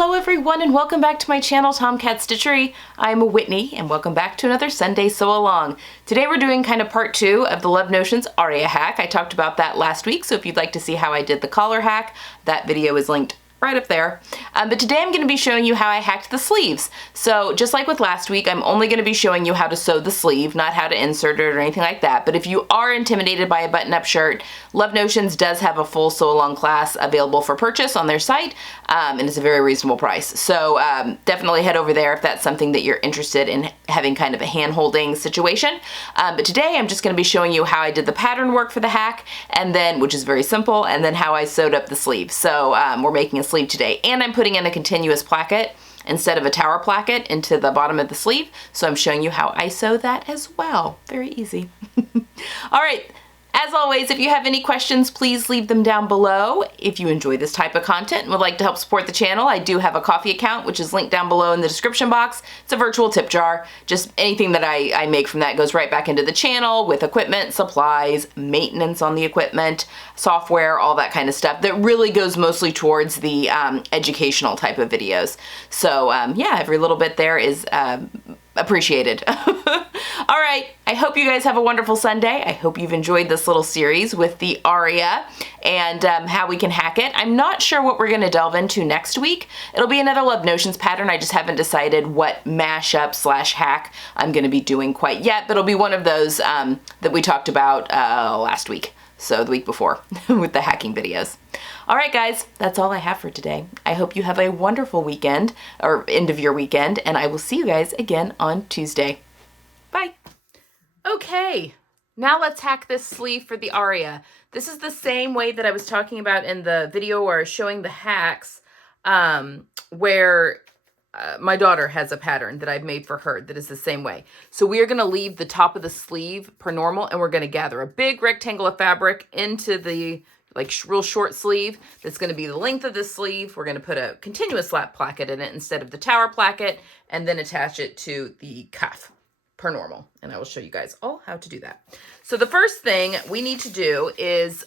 Hello everyone and welcome back to my channel, Tomcat Stitchery. I'm Whitney and welcome back to another Sunday Sew Along. Today we're doing kind of part 2 of the Love Notions Aria hack. I talked about that last week, so if you'd like to see how I did the collar hack, that video is linked right up there. But today I'm going to be showing you how I hacked the sleeves. So just like with last week, I'm only going to be showing you how to sew the sleeve, not how to insert it or anything like that. But if you are intimidated by a button-up shirt, Love Notions does have a full sew along class available for purchase on their site, and it's a very reasonable price. So definitely head over there if that's something that you're interested in having kind of a hand-holding situation. But today I'm just going to be showing you how I did the pattern work for the hack, and then, which is very simple, and then how I sewed up the sleeve. So we're making a sleeve today, and I'm putting in a continuous placket instead of a tower placket into the bottom of the sleeve. So I'm showing you how I sew that as well. Very easy. All right. As always, if you have any questions, please leave them down below. If you enjoy this type of content and would like to help support the channel, I do have a Ko-fi account, which is linked down below in the description box. It's a virtual tip jar. Just anything that I make from that goes right back into the channel with equipment, supplies, maintenance on the equipment, software, all that kind of stuff that really goes mostly towards the educational type of videos. So yeah, every little bit there is appreciated. All right, I hope you guys have a wonderful Sunday. I hope you've enjoyed this little series with the Aria and how we can hack it. I'm not sure what we're going to delve into next week. It'll be another Love Notions pattern. I just haven't decided what mashup / hack I'm going to be doing quite yet, but it'll be one of those that we talked about last week. So the week before with the hacking videos. All right, guys, that's all I have for today. I hope you have a wonderful weekend or end of your weekend, and I will see you guys again on Tuesday. Bye. Okay, now let's hack this sleeve for the Aria. This is the same way that I was talking about in the video where I was showing the hacks where my daughter has a pattern that I've made for her that is the same way. So we are going to leave the top of the sleeve per normal, and we're going to gather a big rectangle of fabric into the real short sleeve. That's going to be the length of the sleeve. We're going to put a continuous lap placket in it instead of the tower placket, and then attach it to the cuff per normal. And I will show you guys all how to do that. So the first thing we need to do is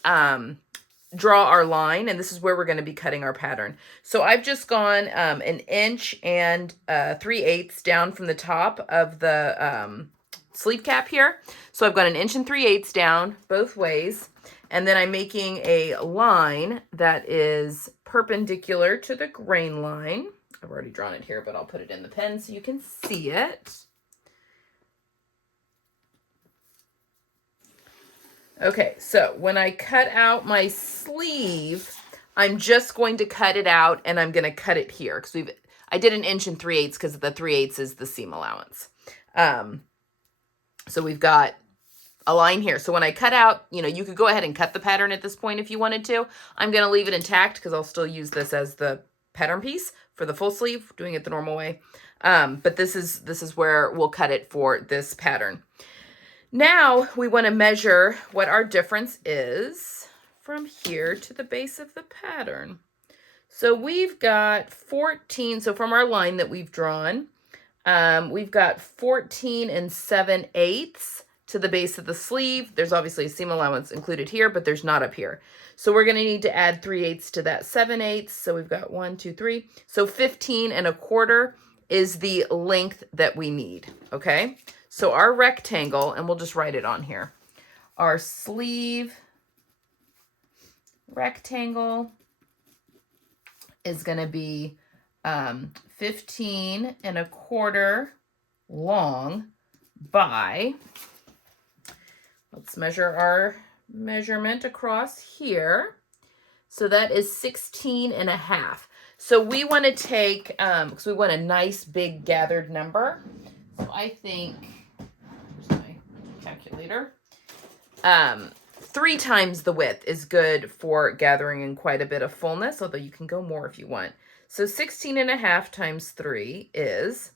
draw our line, and this is where we're going to be cutting our pattern. So I've just gone 1 inch and 3/8 down from the top of the sleeve cap here. So I've got 1 inch and 3/8 down both ways, and then I'm making a line that is perpendicular to the grain line. I've already drawn it here, but I'll put it in the pen so you can see it. Okay, so when I cut out my sleeve, I'm just going to cut it out, and I'm going to cut it here because I did 1 inch and 3/8 because the 3/8 is the seam allowance. So we've got a line here. So when I cut out, you could go ahead and cut the pattern at this point if you wanted to. I'm going to leave it intact because I'll still use this as the pattern piece for the full sleeve, doing it the normal way. But this is where we'll cut it for this pattern. Now we want to measure what our difference is from here to the base of the pattern. So we've got 14, so from our line that we've drawn, we've got 14 7/8 to the base of the sleeve. There's obviously a seam allowance included here, but there's not up here. So we're going to need to add 3/8 to that 7/8. So we've got 1, 2, 3. So 15 1/4 is the length that we need, okay? So our rectangle, and we'll just write it on here, our sleeve rectangle is going to be 15 1/4 long by, let's measure our measurement across here. So that is 16 1/2. So we want to take, because we want a nice big gathered number. So I think, here's my calculator, 3 times the width is good for gathering in quite a bit of fullness, although you can go more if you want. So 16 1/2 times 3 is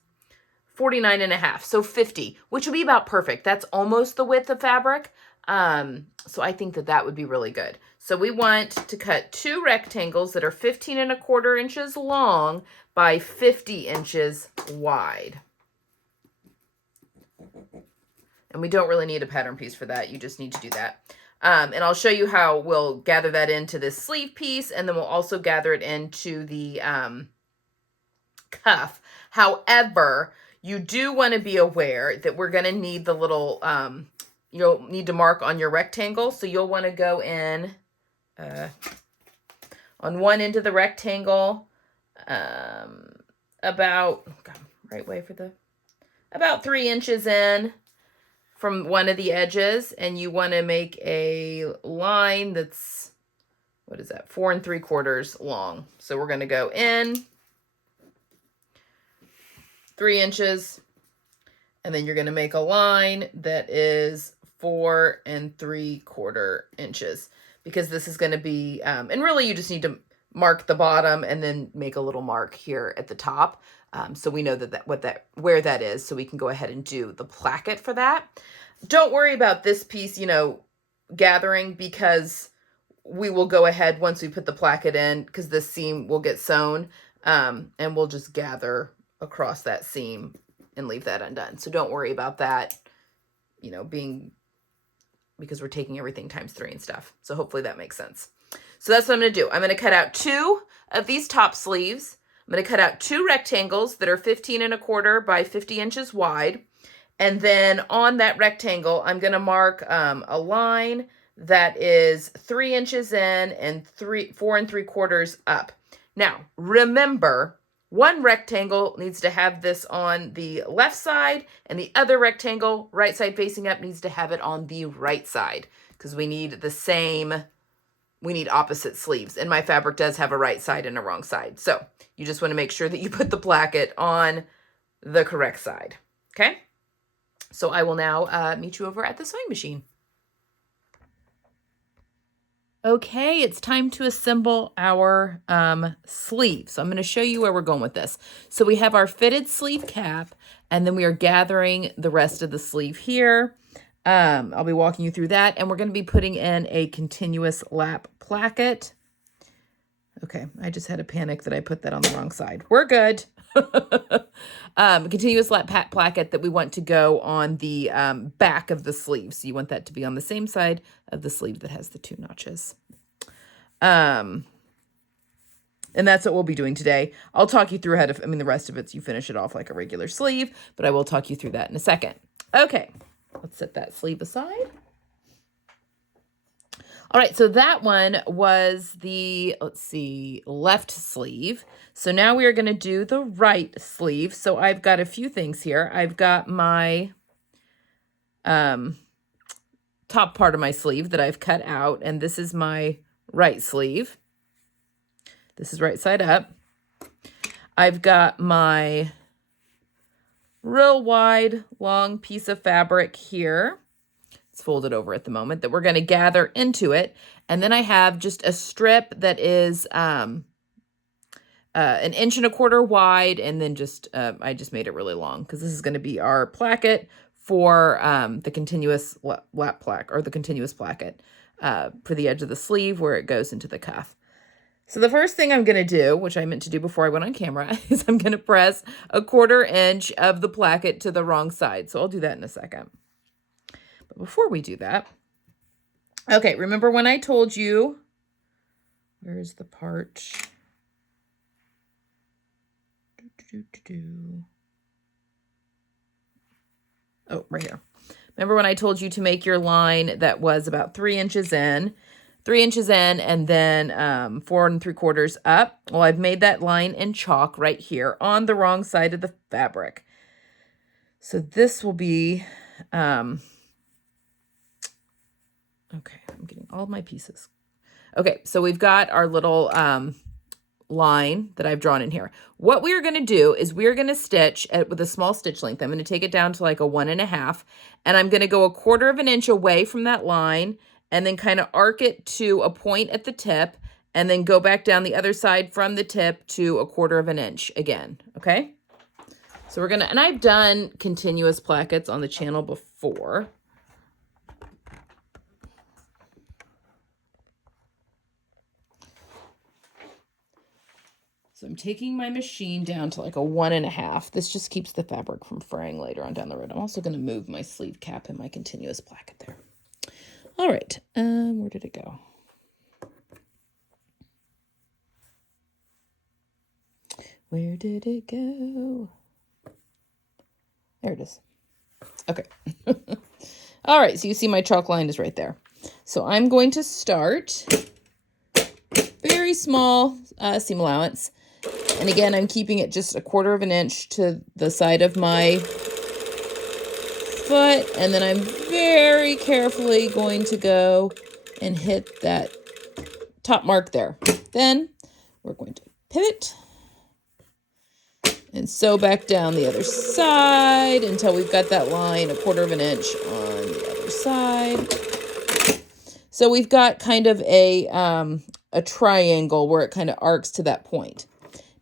49 1/2, so 50, which would be about perfect. That's almost the width of fabric. So I think that would be really good. So we want to cut 2 rectangles that are 15 1/4 inches long by 50 inches wide. And we don't really need a pattern piece for that. You just need to do that. And I'll show you how we'll gather that into this sleeve piece, and then we'll also gather it into the cuff. However, you do want to be aware that we're going to need the little, you'll need to mark on your rectangle. So you'll want to go in on one end of the rectangle, about, right way for the, about 3 inches in from one of the edges. And you want to make a line that's, what is that, 4 3/4 long. So we're going to go in 3 inches, and then you're going to make a line that is 4 3/4 inches, because this is going to be, and really you just need to mark the bottom and then make a little mark here at the top. So we know where that is, so we can go ahead and do the placket for that. Don't worry about this piece, gathering, because we will go ahead once we put the placket in, because this seam will get sewn, and we'll just gather across that seam and leave that undone. So don't worry about that, because we're taking everything times 3 and stuff. So hopefully that makes sense. So that's what I'm going to do. I'm going to cut out 2 of these top sleeves. I'm going to cut out 2 rectangles that are 15 1/4 by 50 inches wide. And then on that rectangle, I'm going to mark a line that is 3 inches in and 4 3/4 up. Now, remember, one rectangle needs to have this on the left side, and the other rectangle, right side facing up, needs to have it on the right side, because we need opposite sleeves. And my fabric does have a right side and a wrong side. So you just want to make sure that you put the placket on the correct side. Okay? So I will now meet you over at the sewing machine. Okay, it's time to assemble our sleeve. So I'm going to show you where we're going with this. So we have our fitted sleeve cap, and then we are gathering the rest of the sleeve here. I'll be walking you through that, and we're going to be putting in a continuous lap placket. Okay, I just had a panic that I put that on the wrong side. We're good. Continuous lap placket that we want to go on the back of the sleeve. So you want that to be on the same side of the sleeve that has the 2 notches. And that's what we'll be doing today. I'll talk you through how to, the rest of it's you finish it off like a regular sleeve, but I will talk you through that in a second. Okay, let's set that sleeve aside. All right, so that one was the, left sleeve. So now we are going to do the right sleeve. So I've got a few things here. I've got my top part of my sleeve that I've cut out, and this is my right sleeve. This is right side up. I've got my real wide, long piece of fabric here. It's folded over at the moment, that we're going to gather into it. And then I have just a strip that is 1 1/4 inch wide, and then I just made it really long, because this is going to be our placket for the continuous lap plaque, or the continuous placket for the edge of the sleeve where it goes into the cuff. So the first thing I'm going to do, which I meant to do before I went on camera, is I'm going to press 1/4 inch of the placket to the wrong side. So I'll do that in a second. But before we do that, okay, remember when I told you, where's the part? Oh, right here. Remember when I told you to make your line that was about 3 inches in, and then 4 3/4 up? Well, I've made that line in chalk right here on the wrong side of the fabric. So this will be, okay, I'm getting all my pieces. Okay, so we've got our little line that I've drawn in here. What we are going to do is we are going to stitch with a small stitch length. I'm going to take it down to like a 1 1/2, and I'm going to go 1/4 inch away from that line, and then kind of arc it to a point at the tip, and then go back down the other side from the tip to 1/4 inch again. Okay, so we're gonna, and I've done continuous plackets on the channel before. So I'm taking my machine down to like a 1 1/2. This just keeps the fabric from fraying later on down the road. I'm also going to move my sleeve cap and my continuous placket there. All right, where did it go? Where did it go? There it is. Okay. All right, so you see my chalk line is right there. So I'm going to start very small seam allowance. And again, I'm keeping it just 1/4 of an inch to the side of my foot. And then I'm very carefully going to go and hit that top mark there. Then we're going to pivot and sew back down the other side until we've got that line 1/4 of an inch on the other side. So we've got kind of a triangle where it kind of arcs to that point.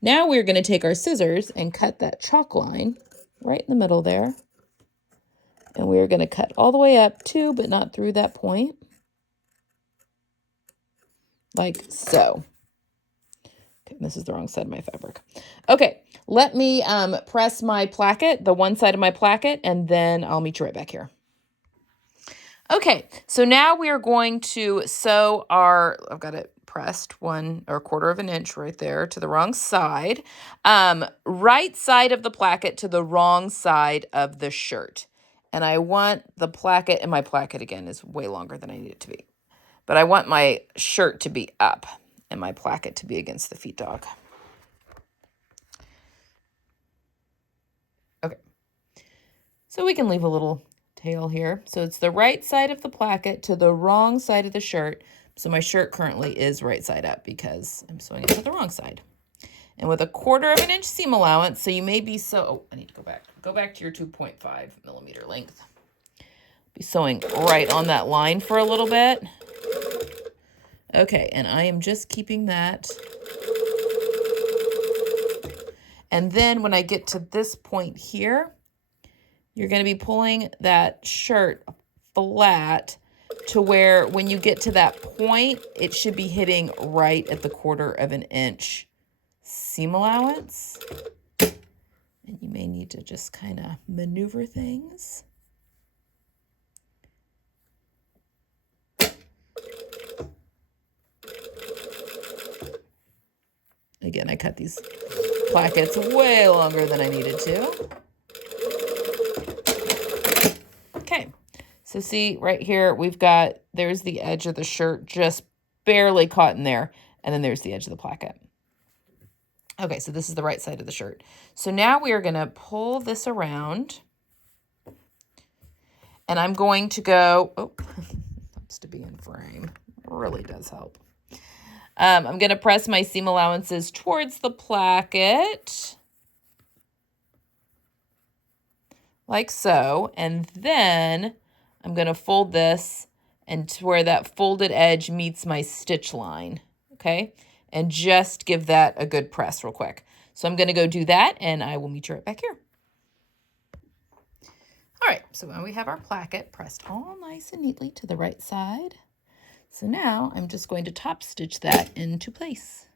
Now we're going to take our scissors and cut that chalk line right in the middle there. And we're going to cut all the way up to, but not through that point. Like so. Okay, this is the wrong side of my fabric. Okay, let me press my placket, the one side of my placket, and then I'll meet you right back here. Okay, so now we are going to sew our, I've got it pressed 1/4 of an inch right there to the wrong side. Right side of the placket to the wrong side of the shirt. And I want the placket, and my placket again is way longer than I need it to be. But I want my shirt to be up and my placket to be against the feet dog. Okay. So we can leave a little tail here. So it's the right side of the placket to the wrong side of the shirt. So my shirt currently is right side up because I'm sewing it to the wrong side. And with 1/4 of an inch seam allowance, so you may be I need to go back. Go back to your 2.5 millimeter length. Be sewing right on that line for a little bit. Okay, and I am just keeping that. And then when I get to this point here, you're going to be pulling that shirt flat to where when you get to that point, it should be hitting right at the 1/4 of an inch seam allowance. And you may need to just kind of maneuver things. Again, I cut these plackets way longer than I needed to. Okay, so see right here, there's the edge of the shirt just barely caught in there, and then there's the edge of the placket. Okay, so this is the right side of the shirt. So now we are going to pull this around, and I'm going to go, helps to be in frame, really does help. I'm going to press my seam allowances towards the placket, like so, and then I'm going to fold this and to where that folded edge meets my stitch line, okay? And just give that a good press real quick. So I'm going to go do that, and I will meet you right back here. All right, so now we have our placket pressed all nice and neatly to the right side. So now I'm just going to top stitch that into place.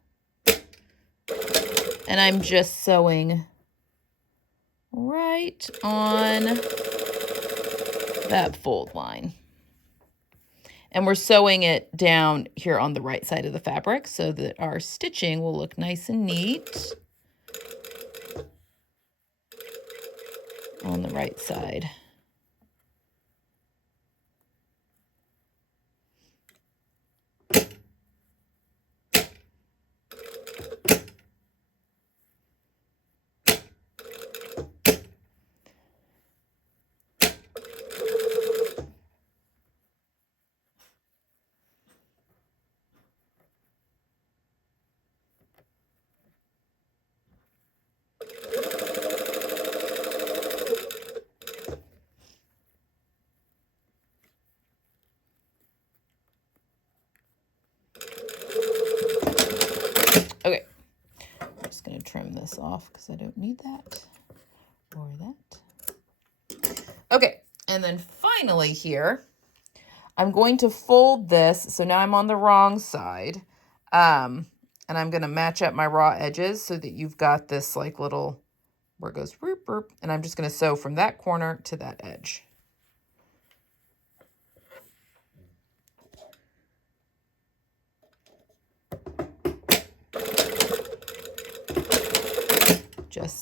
And I'm just sewing right on that fold line. And we're sewing it down here on the right side of the fabric so that our stitching will look nice and neat on the right side. Okay, I'm just going to trim this off because I don't need that or that. Okay, and then finally here, I'm going to fold this. So now I'm on the wrong side. And I'm going to match up my raw edges so that you've got this like little, where it goes, whoop, whoop, and I'm just going to sew from that corner to that edge.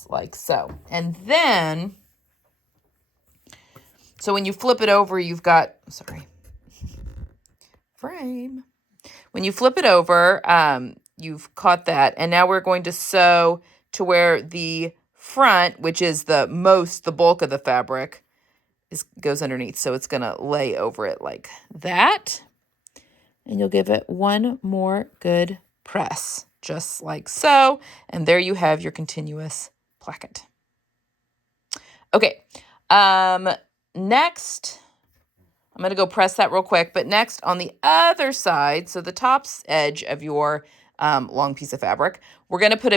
just like so. And then, so when you flip it over, you've got, sorry, frame. When you flip it over, you've caught that. And now we're going to sew to where the front, which is the bulk of the fabric, goes underneath. So it's going to lay over it like that. And you'll give it one more good press, just like so. And there you have your continuous placket. Okay, next, I'm going to go press that real quick, but next on the other side, so the top edge of your long piece of fabric, we're going to put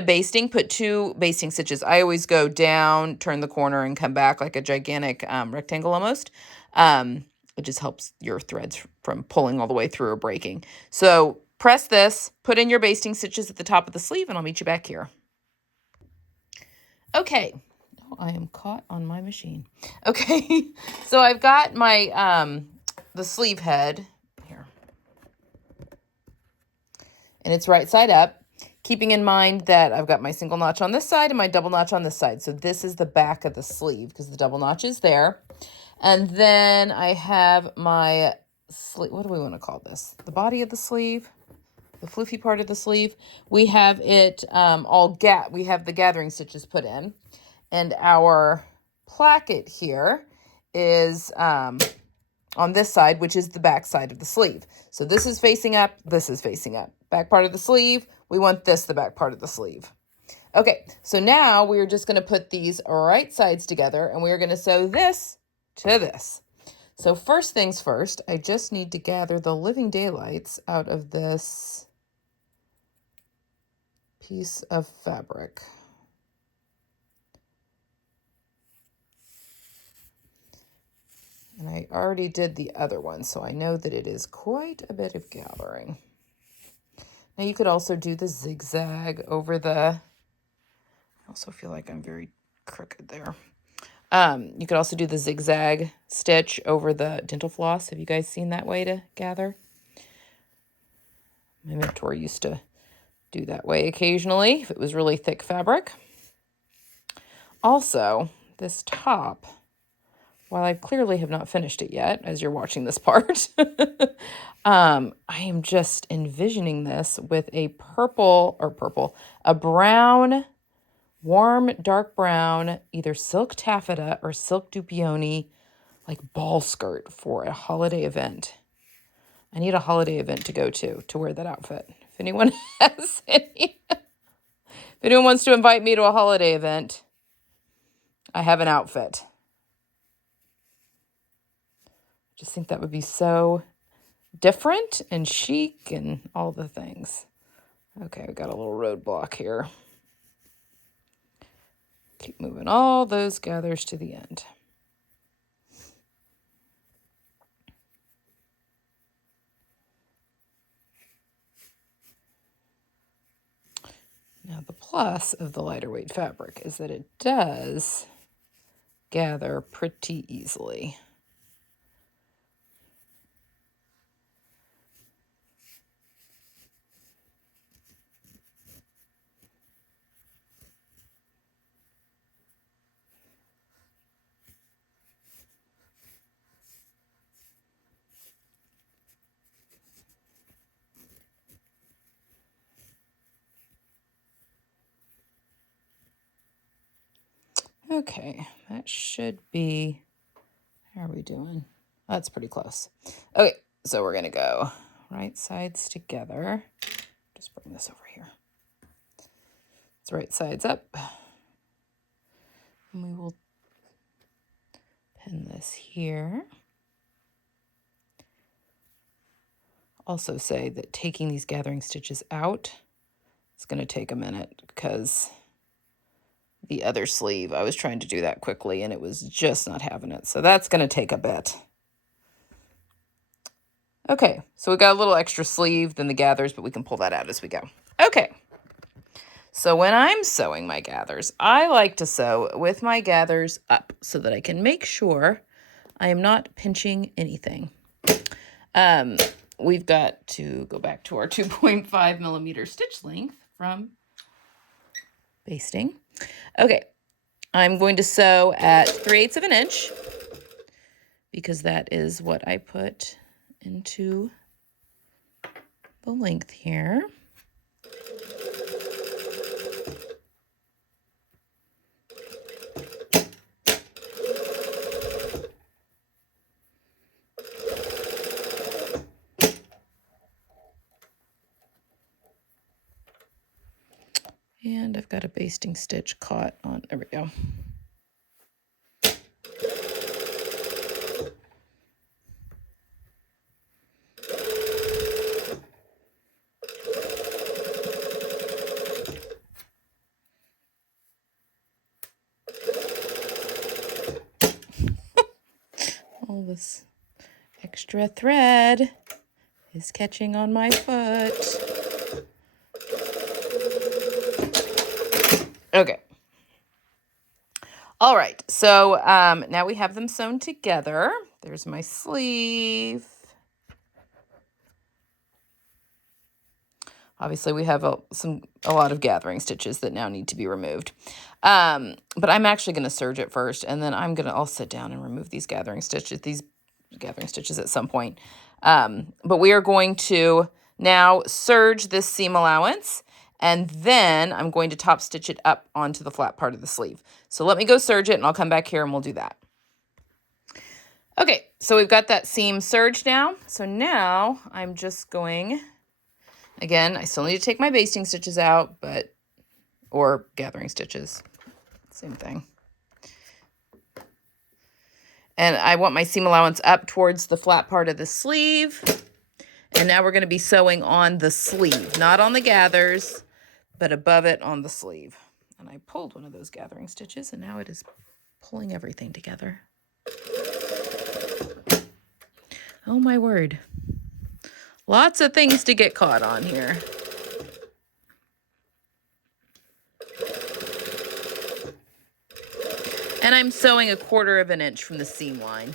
put 2 basting stitches. I always go down, turn the corner, and come back like a gigantic rectangle almost. It just helps your threads from pulling all the way through or breaking. So press this, put in your basting stitches at the top of the sleeve, and I'll meet you back here. Okay. I am caught on my machine. Okay, so I've got my, the sleeve head here. And it's right side up, keeping in mind that I've got my single notch on this side and my double notch on this side. So this is the back of the sleeve because the double notch is there. And then I have my sleeve, what do we want to call this? The body of the sleeve, the floofy part of the sleeve. We have it we have the gathering stitches put in. And our placket here is on this side, which is the back side of the sleeve. So this is facing up, this is facing up. Back part of the sleeve, we want this the back part of the sleeve. Okay, so now we're just going to put these right sides together, and we're going to sew this to this. So first things first, I just need to gather the living daylights out of this piece of fabric. And I already did the other one, so I know that it is quite a bit of gathering. Now you could also do the zigzag over the, I also feel like I'm very crooked there. You could also do the zigzag stitch over the dental floss. Have you guys seen that way to gather? My mentor used to do that way occasionally if it was really thick fabric. Also, this top, while I clearly have not finished it yet, as you're watching this part, I am just envisioning this with a a brown, warm, dark brown, either silk taffeta or silk dupioni, like ball skirt for a holiday event. I need a holiday event to go to wear that outfit. If anyone has any, if anyone wants to invite me to a holiday event, I have an outfit. Just think that would be so different and chic and all the things. Okay, we got a little roadblock here. Keep moving all those gathers to the end. Now the plus of the lighter weight fabric is that it does gather pretty easily. Okay, that should be, how are we doing? That's pretty close. Okay, so we're gonna go right sides together. Just bring this over here. It's right sides up. And we will pin this here. Also say that taking these gathering stitches out, it's gonna take a minute because the other sleeve, I was trying to do that quickly and it was just not having it. So that's going to take a bit. Okay, so we got a little extra sleeve than the gathers, but we can pull that out as we go. Okay, so when I'm sewing my gathers, I like to sew with my gathers up so that I can make sure I am not pinching anything. We've got to go back to our 2.5 millimeter stitch length from basting. Okay, I'm going to sew at 3/8 of an inch because that is what I put into the length here. And I've got a basting stitch caught on, there we go. All this extra thread is catching on my foot. Okay. All right, so now we have them sewn together. There's my sleeve. Obviously, we have a lot of gathering stitches that now need to be removed. But I'm actually going to serge it first, and then I'll sit down and remove these gathering stitches at some point. But we are going to now serge this seam allowance, and then I'm going to top stitch it up onto the flat part of the sleeve. So let me go serge it, and I'll come back here and we'll do that. Okay, so we've got that seam serged now. So now I'm just going, again, I still need to take my basting stitches out, or gathering stitches, same thing. And I want my seam allowance up towards the flat part of the sleeve. And now we're going to be sewing on the sleeve, not on the gathers, but above it on the sleeve. And I pulled one of those gathering stitches, and now it is pulling everything together. Oh my word. Lots of things to get caught on here. And I'm sewing 1/4 of an inch from the seam line.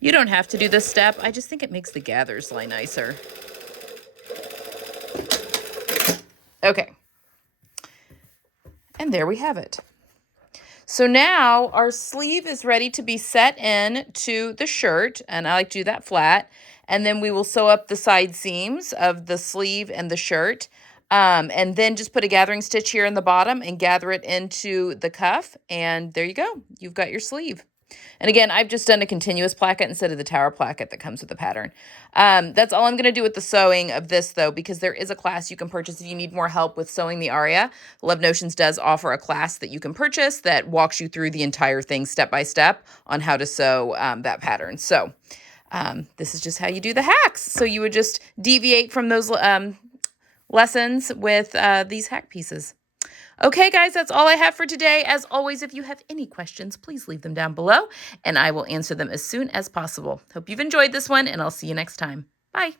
You don't have to do this step. I just think it makes the gathers lie nicer. Okay. And there we have it. So now our sleeve is ready to be set in to the shirt, and I like to do that flat. And then we will sew up the side seams of the sleeve and the shirt. And then just put a gathering stitch here in the bottom and gather it into the cuff. And there you go. You've got your sleeve. And again, I've just done a continuous placket instead of the tower placket that comes with the pattern. That's all I'm going to do with the sewing of this, though, because there is a class you can purchase if you need more help with sewing the Aria. Love Notions does offer a class that you can purchase that walks you through the entire thing step by step on how to sew that pattern. So this is just how you do the hacks. So you would just deviate from those lessons with these hack pieces. Okay, guys, that's all I have for today. As always, if you have any questions, please leave them down below, and I will answer them as soon as possible. Hope you've enjoyed this one, and I'll see you next time. Bye.